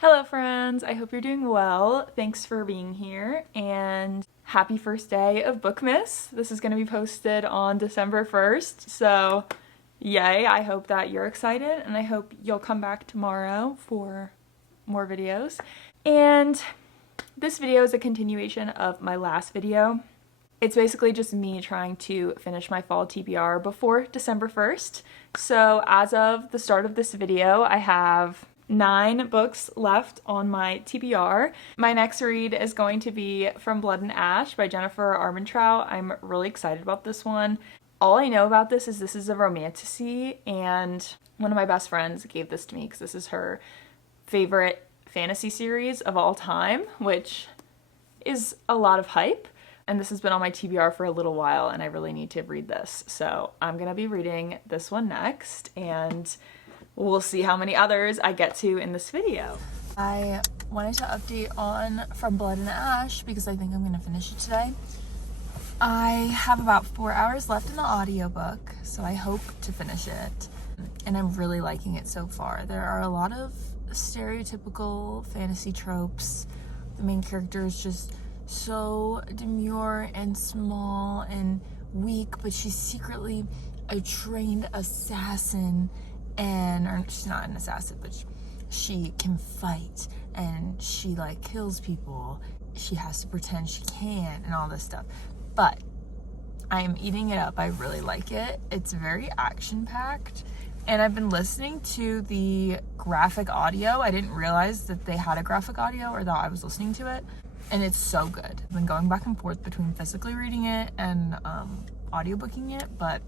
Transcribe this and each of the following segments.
Hello friends, I hope you're doing well. Thanks for being here and happy first day of Bookmas. This is going to be posted on December 1st, so yay, I hope that you're excited and I hope you'll come back tomorrow for more videos. And this video is a continuation of my last video. It's basically just me trying to finish my fall TBR before December 1st. So as of the start of this video, I have 9 books left on my TBR. My next read is going to be From Blood and Ash by Jennifer Armentrout. I'm really excited about this one. All I know about this is a romantasy, and one of my best friends gave this to me because this is her favorite fantasy series of all time, which is a lot of hype. And this has been on my TBR for a little while and I really need to read this. So I'm gonna be reading this one next and we'll see how many others I get to in this video. I wanted to update on From Blood and Ash because I think I'm going to finish it today. I have about 4 hours left in the audiobook, so I hope to finish it. And I'm really liking it so far. There are a lot of stereotypical fantasy tropes. The main character is just so demure and small and weak, but she's secretly a trained assassin. Or she's not an assassin, but she can fight and she like kills people. She has to pretend she can and all this stuff. But I am eating it up. I really like it. It's very action-packed. And I've been listening to the graphic audio. I didn't realize that they had a graphic audio or that I was listening to it. And it's so good. I've been going back and forth between physically reading it and audiobooking it, but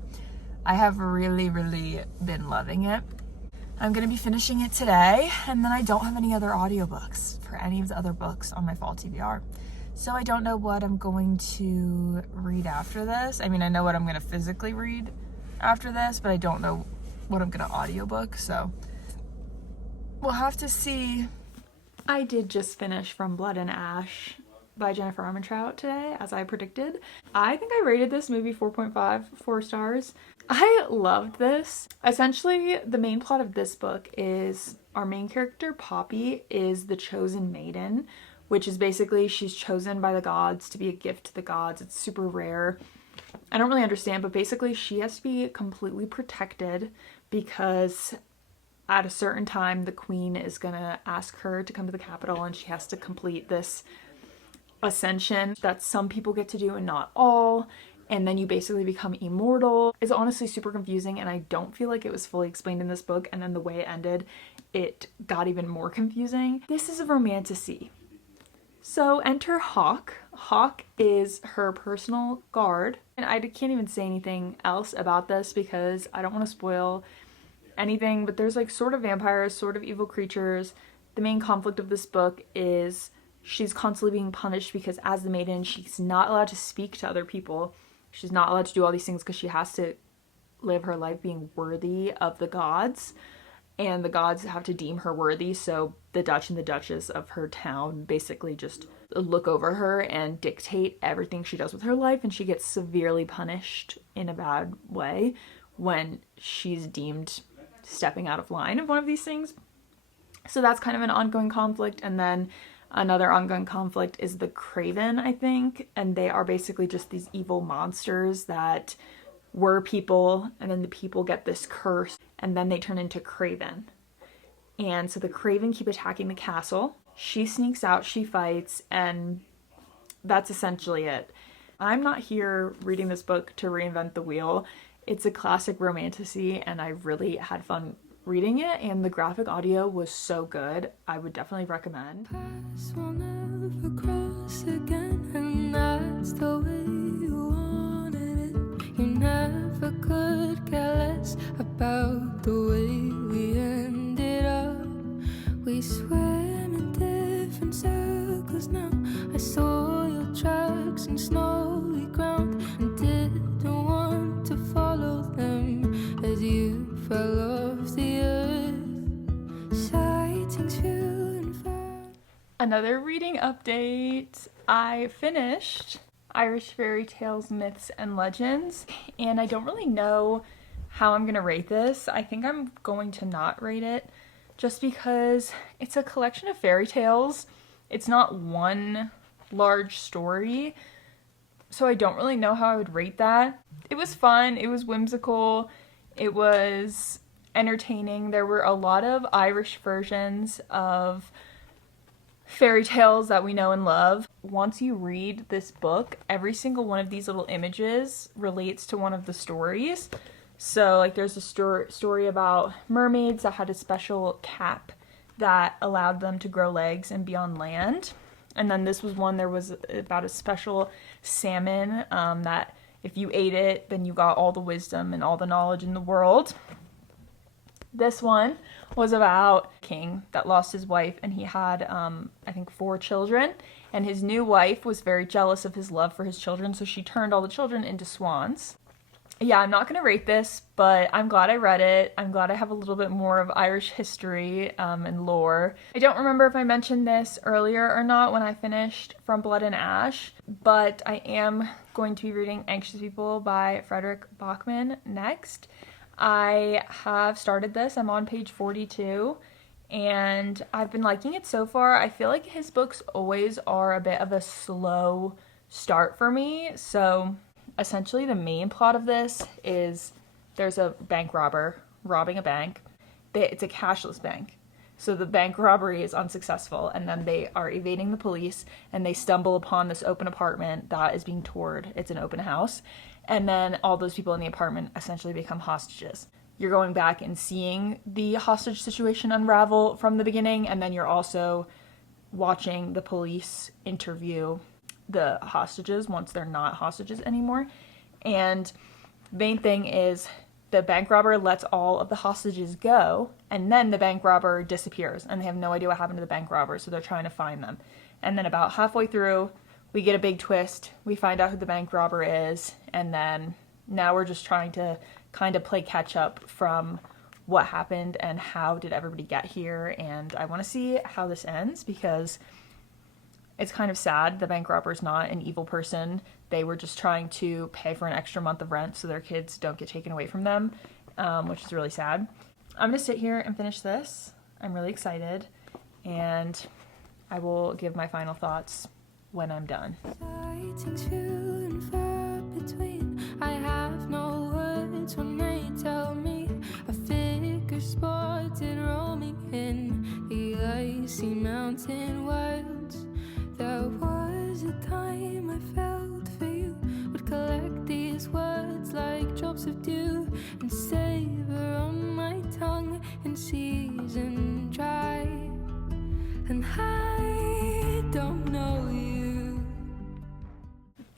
I have really been loving it. I'm going to be finishing it today, and then I don't have any other audiobooks for any of the other books on my fall TBR. So I don't know what I'm going to read after this. I mean, I know what I'm going to physically read after this, but I don't know what I'm going to audiobook, so we'll have to see. I did just finish From Blood and Ash by Jennifer Armentrout today, as I predicted. I think I rated this movie 4.5, 4 stars. I loved this. Essentially, the main plot of this book is our main character, Poppy, is the chosen maiden, which is basically she's chosen by the gods to be a gift to the gods. It's super rare. I don't really understand, but basically she has to be completely protected because at a certain time the queen is gonna ask her to come to the capital and she has to complete this ascension that some people get to do and not all, and then you basically become immortal. It's honestly super confusing and I don't feel like it was fully explained in this book, and then the way it ended, it got even more confusing. This is a romantasy. So enter Hawk. Hawk is her personal guard, and I can't even say anything else about this because I don't want to spoil anything, but there's like sort of vampires, sort of evil creatures. The main conflict of this book is she's constantly being punished because as the maiden, she's not allowed to speak to other people. She's not allowed to do all these things because she has to live her life being worthy of the gods. And the gods have to deem her worthy, so the Dutch and the Duchess of her town basically just look over her and dictate everything she does with her life, and she gets severely punished in a bad way when she's deemed stepping out of line of one of these things. So that's kind of an ongoing conflict. And then another ongoing conflict is the Craven, I think, and they are basically just these evil monsters that were people, and then the people get this curse and then they turn into Craven. And so the Craven keep attacking the castle. She sneaks out, she fights, and that's essentially it. I'm not here reading this book to reinvent the wheel. It's a classic romantasy and I really had fun reading it, and the graphic audio was so good. I would definitely recommend. Paths will never cross again, and that's the way you wanted it. You never could care less about the way we ended up. We swim in different circles now. I saw your tracks in snowy ground and didn't want to follow them as you fell off the earth. Sightings few and far. Another reading update. I finished Irish Fairytales, Myths and Legends, and I don't really know how I'm gonna rate this. I think I'm going to not rate it just because it's a collection of fairy tales. It's not one large story, so I don't really know how I would rate that. It was fun, it was whimsical, it was entertaining. There were a lot of Irish versions of fairy tales that we know and love. Once you read this book, every single one of these little images relates to one of the stories. So like there's a story about mermaids that had a special cap that allowed them to grow legs and be on land. And then this was one, there was about a special salmon that if you ate it, then you got all the wisdom and all the knowledge in the world. This one was about a king that lost his wife, and he had, I think, 4 children. And his new wife was very jealous of his love for his children, so she turned all the children into swans. Yeah, I'm not going to rate this, but I'm glad I read it. I'm glad I have a little bit more of Irish history and lore. I don't remember if I mentioned this earlier or not when I finished From Blood and Ash, but I am going to be reading Anxious People by Frederick Bachman next. I have started this. I'm on page 42, and I've been liking it so far. I feel like his books always are a bit of a slow start for me, so essentially the main plot of this is there's a bank robber robbing a bank. It's a cashless bank. So the bank robbery is unsuccessful, and then they are evading the police, and they stumble upon this open apartment that is being toured. It's an open house. And then all those people in the apartment essentially become hostages. You're going back and seeing the hostage situation unravel from the beginning, and then you're also watching the police interview the hostages once they're not hostages anymore. And the main thing is the bank robber lets all of the hostages go, and then the bank robber disappears, and they have no idea what happened to the bank robber, so they're trying to find them. And then about halfway through, we get a big twist. We find out who the bank robber is, and then now we're just trying to kind of play catch up from what happened and how did everybody get here. And I want to see how this ends because it's kind of sad. The bank robber's not an evil person. They were just trying to pay for an extra month of rent so their kids don't get taken away from them, which is really sad. I'm going to sit here and finish this. I'm really excited, and I will give my final thoughts when I'm done. Sightings few and far between. I have no words when they tell me a figure spotted roaming in the icy mountain wilds. There was a time I felt for you would collect these words like drops of dew and savor on my tongue in season dry. And I don't know you.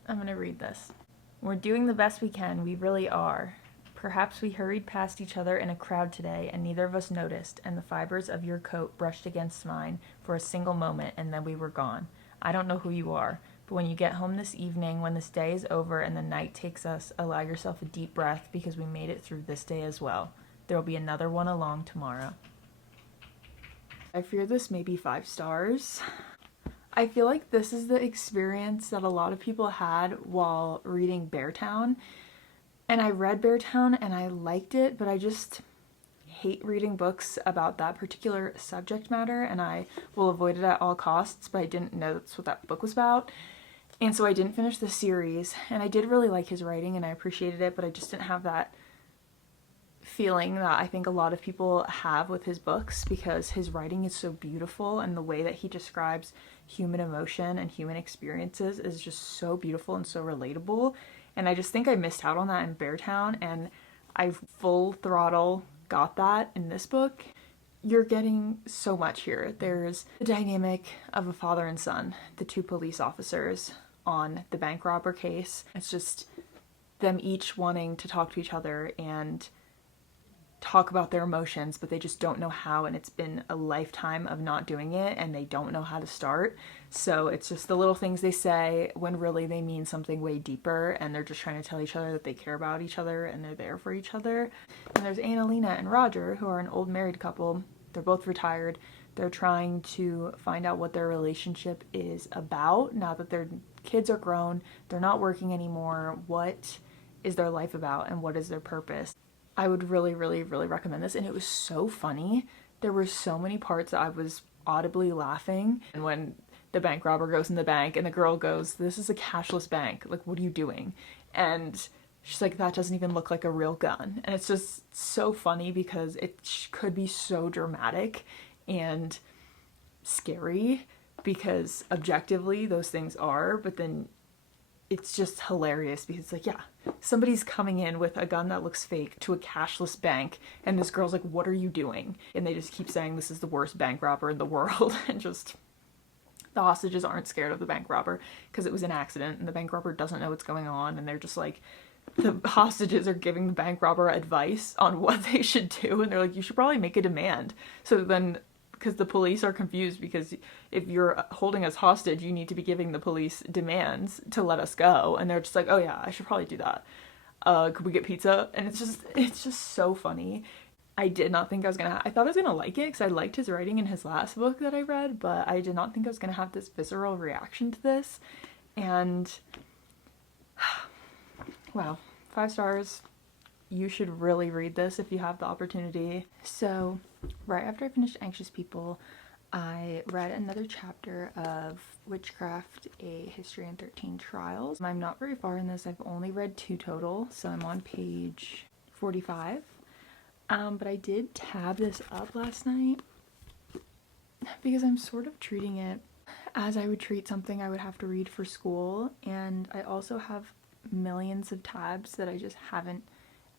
I'm gonna read this. We're doing the best we can, we really are. Perhaps we hurried past each other in a crowd today and neither of us noticed, and the fibers of your coat brushed against mine for a single moment and then we were gone. I don't know who you are, but when you get home this evening, when this day is over and the night takes us, allow yourself a deep breath because we made it through this day as well. There will be another one along tomorrow. I fear this may be 5 stars. I feel like this is the experience that a lot of people had while reading Beartown. And I read Beartown and I liked it, but I just hate reading books about that particular subject matter, and I will avoid it at all costs, but I didn't know that's what that book was about. And so I didn't finish the series, and I did really like his writing and I appreciated it, but I just didn't have that feeling that I think a lot of people have with his books because his writing is so beautiful and the way that he describes human emotion and human experiences is just so beautiful and so relatable. And I just think I missed out on that in Beartown, and I full throttle got that in this book. You're getting so much here. There's the dynamic of a father and son, the 2 police officers on the bank robber case. It's just them each wanting to talk to each other and talk about their emotions, but they just don't know how, and it's been a lifetime of not doing it and they don't know how to start. So it's just the little things they say when really they mean something way deeper, and they're just trying to tell each other that they care about each other and they're there for each other. And there's Annalena and Roger, who are an old married couple. They're both retired. They're trying to find out what their relationship is about now that their kids are grown, they're not working anymore. What is their life about and what is their purpose? I would really, really, really recommend this, and it was so funny. there were so many parts that I was audibly laughing. And when the bank robber goes in the bank and the girl goes, "This is a cashless bank, like what are you doing?" And she's like, "That doesn't even look like a real gun." And it's just so funny because it could be so dramatic and scary, because objectively those things are, but then it's just hilarious because it's like, yeah, somebody's coming in with a gun that looks fake to a cashless bank, and this girl's like, "What are you doing?" And they just keep saying this is the worst bank robber in the world. And just, the hostages aren't scared of the bank robber because it was an accident, and the bank robber doesn't know what's going on, and they're just like, the hostages are giving the bank robber advice on what they should do, and they're like, "You should probably make a demand." So then, because the police are confused, because if you're holding us hostage, you need to be giving the police demands to let us go. And they're just like, "Oh yeah, I should probably do that. Could we get pizza?" And it's just so funny. I did not think I was gonna, I thought I was gonna like it because I liked his writing in his last book that I read, but I did not think I was gonna have this visceral reaction to this. And wow, 5 stars. You should really read this if you have the opportunity. So right after I finished Anxious People, I read another chapter of Witchcraft, A History and 13 Trials. I'm not very far in this. I've only read 2 total, so I'm on page 45. But I did tab this up last night because I'm sort of treating it as I would treat something I would have to read for school, and I also have millions of tabs that I just haven't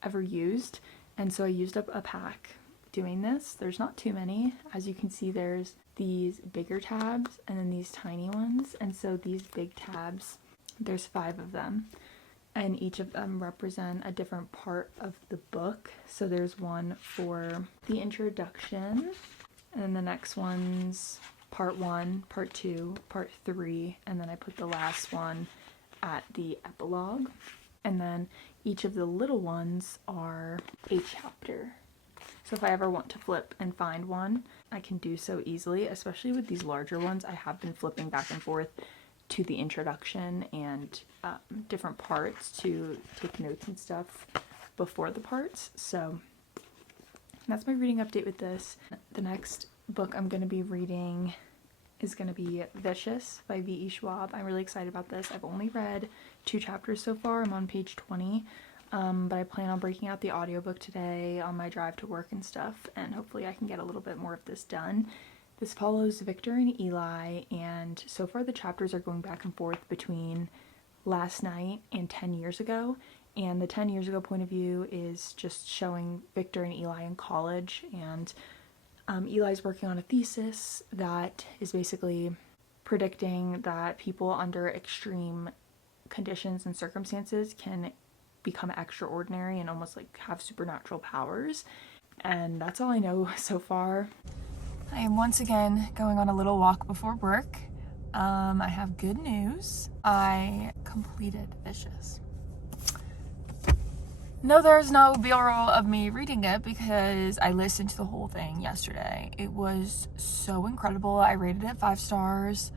ever used, and so I used up a pack doing this. There's not too many. As you can see, there's these bigger tabs and then these tiny ones, and so these big tabs, there's 5 of them, and each of them represent a different part of the book. So there's one for the introduction, and then the next one's part 1, part 2, part 3, and then I put the last one at the epilogue. And then each of the little ones are a chapter. So if I ever want to flip and find one, I can do so easily, especially with these larger ones. I have been flipping back and forth to the introduction and different parts to take notes and stuff before the parts. So that's my reading update with this. The next book I'm going to be reading is going to be Vicious by V.E. Schwab. I'm really excited about this. I've only read 2 chapters so far. I'm on page 20, but I plan on breaking out the audiobook today on my drive to work and stuff, and hopefully I can get a little bit more of this done. This follows Victor and Eli, and so far the chapters are going back and forth between last night and 10 years ago, and the 10 years ago point of view is just showing Victor and Eli in college, and Eli's working on a thesis that is basically predicting that people under extreme conditions and circumstances can become extraordinary and almost like have supernatural powers. And that's all I know so far. I am once again going on a little walk before work. I have good news. I completed Vicious. No, there's no B-roll of me reading it because I listened to the whole thing yesterday. It was so incredible. I rated it 5 stars.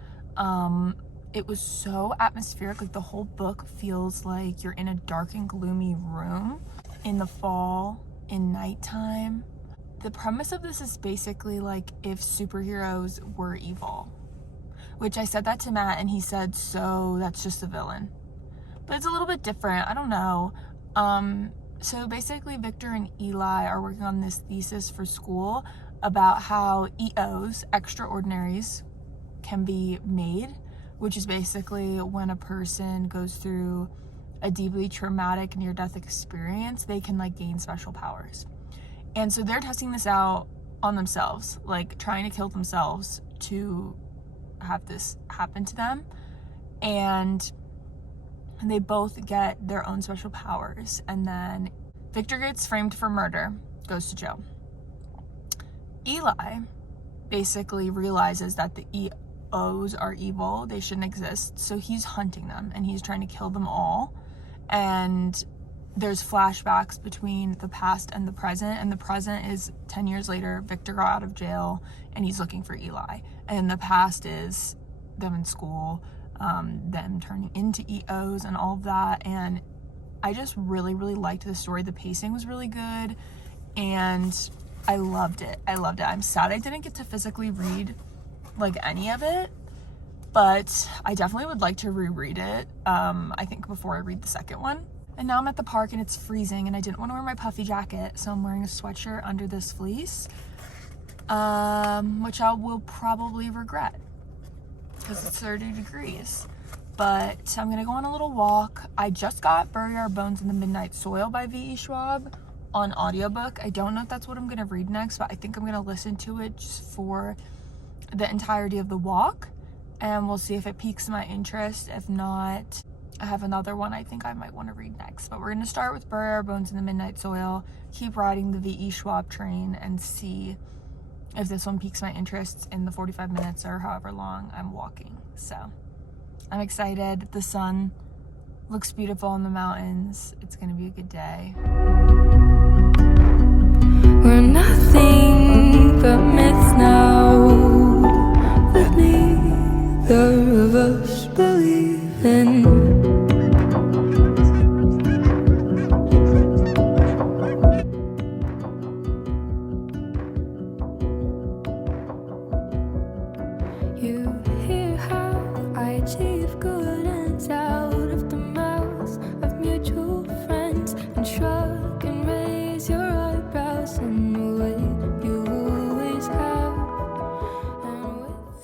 It was so atmospheric. Like, the whole book feels like you're in a dark and gloomy room in the fall, in nighttime. The premise of this is basically like if superheroes were evil, which I said that to Matt and he said, "So that's just a villain." But it's a little bit different. I don't know. So basically Victor and Eli are working on this thesis for school about how EOs, extraordinaries, can be made, which is basically when a person goes through a deeply traumatic near-death experience, they can like gain special powers. And so they're testing this out on themselves, like trying to kill themselves to have this happen to them. And they both get their own special powers. And then Victor gets framed for murder, goes to jail. Eli basically realizes that the EOs are evil, they shouldn't exist, so he's hunting them and he's trying to kill them all. And there's flashbacks between the past and the present is 10 years later, Victor got out of jail and he's looking for Eli. And the past is them in school, them turning into EOs and all of that. And I just really, really liked the story. The pacing was really good. And I loved it. I'm sad I didn't get to physically read like any of it, but I definitely would like to reread it, I think before I read the second one. And now I'm at the park and it's freezing and I didn't want to wear my puffy jacket, so I'm wearing a sweatshirt under this fleece, which I will probably regret because it's 30 degrees. But I'm gonna go on a little walk. I just got Bury Our Bones in the Midnight Soil by V.E. Schwab on audiobook. I don't know if that's what I'm gonna read next, but I think I'm gonna listen to it just for the entirety of the walk, and we'll see if it piques my interest. If not, I have another one I think I might want to read next. But we're gonna start with Bury Our Bones in the Midnight Soil, keep riding the V.E. Schwab train, and see if this one piques my interest in the 45 minutes or however long I'm walking. So I'm excited. The sun looks beautiful in the mountains. It's gonna be a good day. We're nothing but myths now that neither of us believe in. You hear how I achieve good ends out of the mouths of mutual friends, and shrug and raise your eyebrows in the way you always have.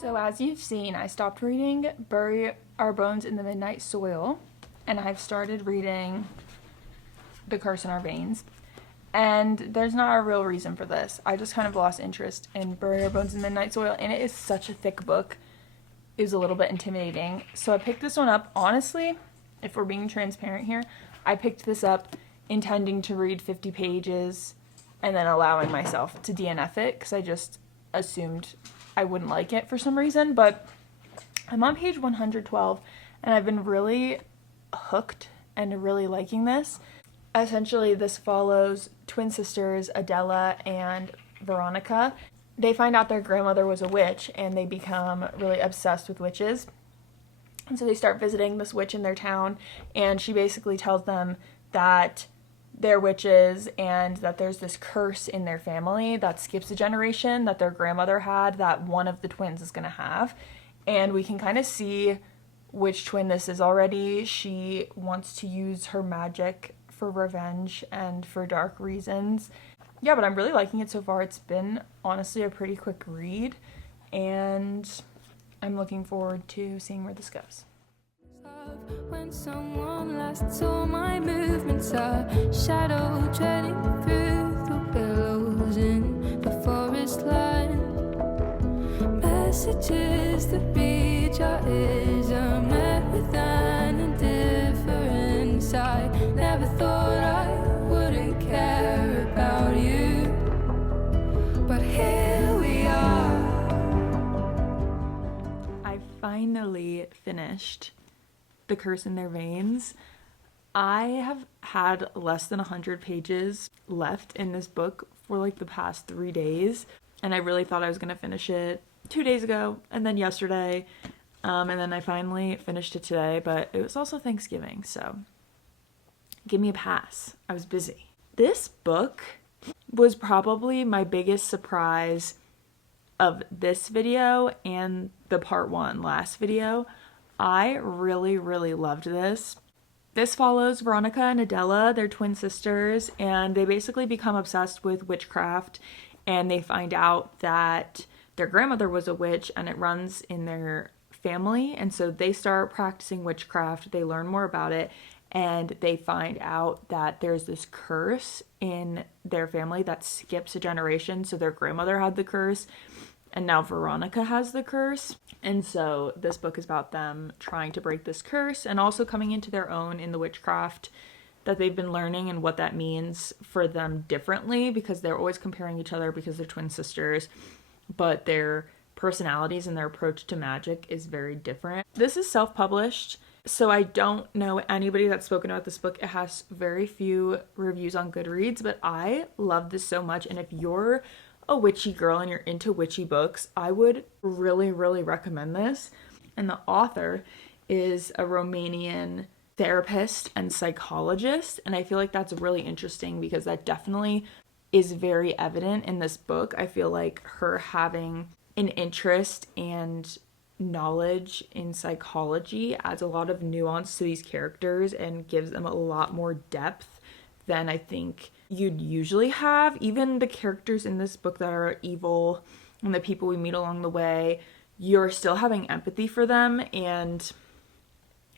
So as you've seen, I stopped reading Bury Our Bones in the Midnight Soil, and I've started reading The Curse in Our Veins. And there's not a real reason for this. I just kind of lost interest in Bury Our Bones in the Midnight Soil, and it is such a thick book. It was a little bit intimidating. So I picked this one up. Honestly, if we're being transparent here, I picked this up intending to read 50 pages and then allowing myself to DNF it because I just assumed I wouldn't like it for some reason. But I'm on page 112 and I've been really hooked and really liking this. Essentially, this follows twin sisters Adela and Veronica. They find out their grandmother was a witch and they become really obsessed with witches. And so they start visiting this witch in their town, and she basically tells them that they're witches and that there's this curse in their family that skips a generation that their grandmother had that one of the twins is going to have. And we can kind of see which twin this is already. She wants to use her magic for revenge and for dark reasons. Yeah, but I'm really liking it so far. It's been honestly a pretty quick read, and I'm looking forward to seeing where this goes. When someone last saw my movements, a shadow treading through the willows in the forest line. Messages that reach our ears are met with an indifference. I never thought I wouldn't care about you, but here we are. I finally finished The Curse in Their Veins. I have had less than 100 pages left in this book for like the past 3 days, and I really thought I was gonna finish it 2 days ago and then yesterday, and then I finally finished it today, but it was also Thanksgiving, so give me a pass. I was busy. This book was probably my biggest surprise of this video and the part 1 last video. I really, really loved this. This follows Veronica and Adela, they're twin sisters, and they basically become obsessed with witchcraft, and they find out that their grandmother was a witch and it runs in their family, and so they start practicing witchcraft. They learn more about it, and they find out that there's this curse in their family that skips a generation. So their grandmother had the curse, and now Veronica has the curse. And so this book is about them trying to break this curse and also coming into their own in the witchcraft that they've been learning and what that means for them differently, because they're always comparing each other because they're twin sisters, but their personalities and their approach to magic is very different. This is self-published, so I don't know anybody that's spoken about this book. It has very few reviews on Goodreads, but I love this so much. And if you're a witchy girl and you're into witchy books, I would really, really recommend this. And the author is a Romanian therapist and psychologist, and I feel like that's really interesting because that definitely is very evident in this book. I feel like her having an interest and knowledge in psychology adds a lot of nuance to these characters and gives them a lot more depth than I think you'd usually have. Even the characters in this book that are evil and the people we meet along the way, you're still having empathy for them, and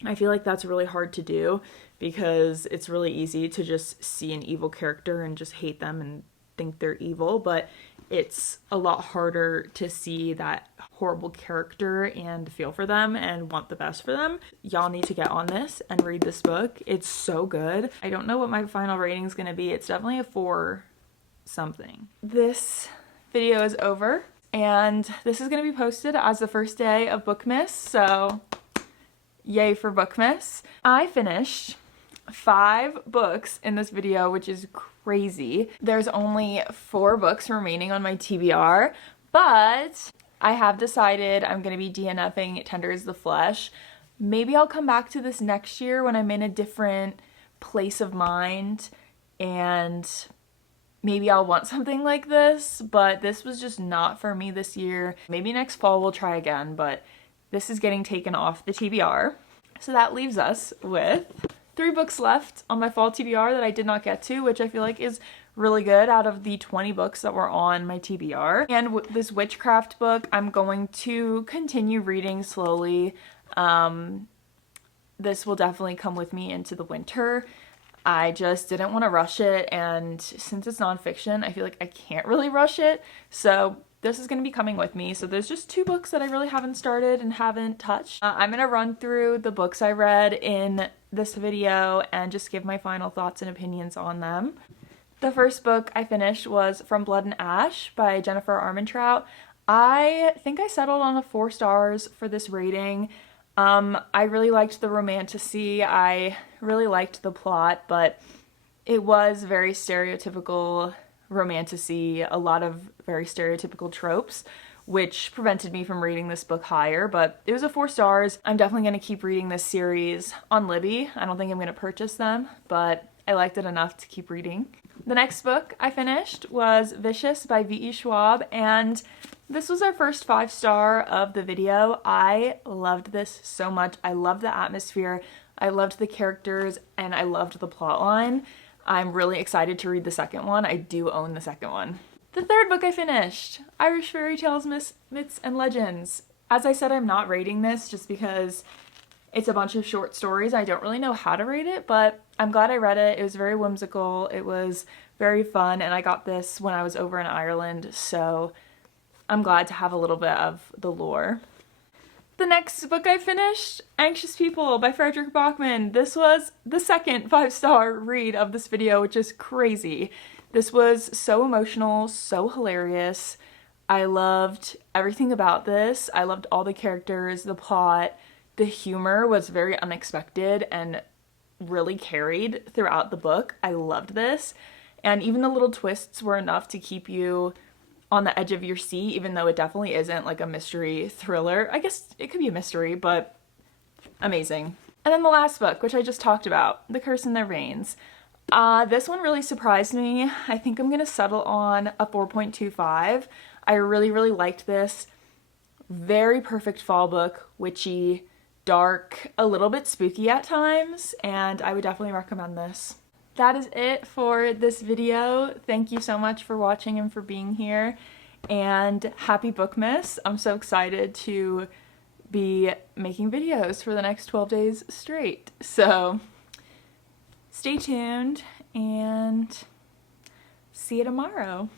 I feel like that's really hard to do because it's really easy to just see an evil character and just hate them and think they're evil, but it's a lot harder to see that horrible character and feel for them and want the best for them. Y'all need to get on this and read this book. It's so good. I don't know what my final rating is going to be. It's definitely a 4 something. This video is over, and this is going to be posted as the first day of Bookmas, so yay for Bookmas. I finished 5 books in this video, which is crazy. There's only 4 books remaining on my TBR, but I have decided I'm going to be DNFing Tender as the Flesh. Maybe I'll come back to this next year when I'm in a different place of mind, and maybe I'll want something like this, but this was just not for me this year. Maybe next fall we'll try again, but this is getting taken off the TBR. So that leaves us with 3 books left on my fall TBR that I did not get to, which I feel like is really good out of the 20 books that were on my TBR. And this witchcraft book, I'm going to continue reading slowly. This will definitely come with me into the winter. I just didn't want to rush it, and since it's nonfiction, I feel like I can't really rush it, so this is going to be coming with me. So there's just 2 books that I really haven't started and haven't touched. I'm going to run through the books I read in this video and just give my final thoughts and opinions on them. The first book I finished was From Blood and Ash by Jennifer Armentrout. I think I settled on a 4 stars for this rating. I really liked the romantasy. I really liked the plot, but it was very stereotypical romantasy, a lot of very stereotypical tropes, which prevented me from rating this book higher, but it was a 4 stars. I'm definitely going to keep reading this series on Libby. I don't think I'm going to purchase them, but I liked it enough to keep reading. The next book I finished was Vicious by V.E. Schwab, and this was our first 5-star of the video. I loved this so much. I loved the atmosphere, I loved the characters, and I loved the plotline. I'm really excited to read the second one. I do own the second one. The third book I finished, Irish Fairytales, Myths, and Legends. As I said, I'm not rating this just because it's a bunch of short stories. I don't really know how to rate it, but I'm glad I read it. It was very whimsical. It was very fun, and I got this when I was over in Ireland, so I'm glad to have a little bit of the lore. The next book I finished, Anxious People by Frederick Bachman. This was the second 5-star read of this video, which is crazy. This was so emotional, so hilarious. I loved everything about this. I loved all the characters, the plot. The humor was very unexpected and really carried throughout the book. I loved this. And even the little twists were enough to keep you on the edge of your seat, even though it definitely isn't like a mystery thriller. I guess it could be a mystery, but amazing. And then the last book, which I just talked about, The Curse in Their Veins. This one really surprised me. I think I'm gonna settle on a 4.25. I really, really liked this. Very perfect fall book, witchy, dark, a little bit spooky at times, and I would definitely recommend this. That is it for this video. Thank you so much for watching and for being here, and happy Bookmas. I'm so excited to be making videos for the next 12 days straight. So stay tuned and see you tomorrow.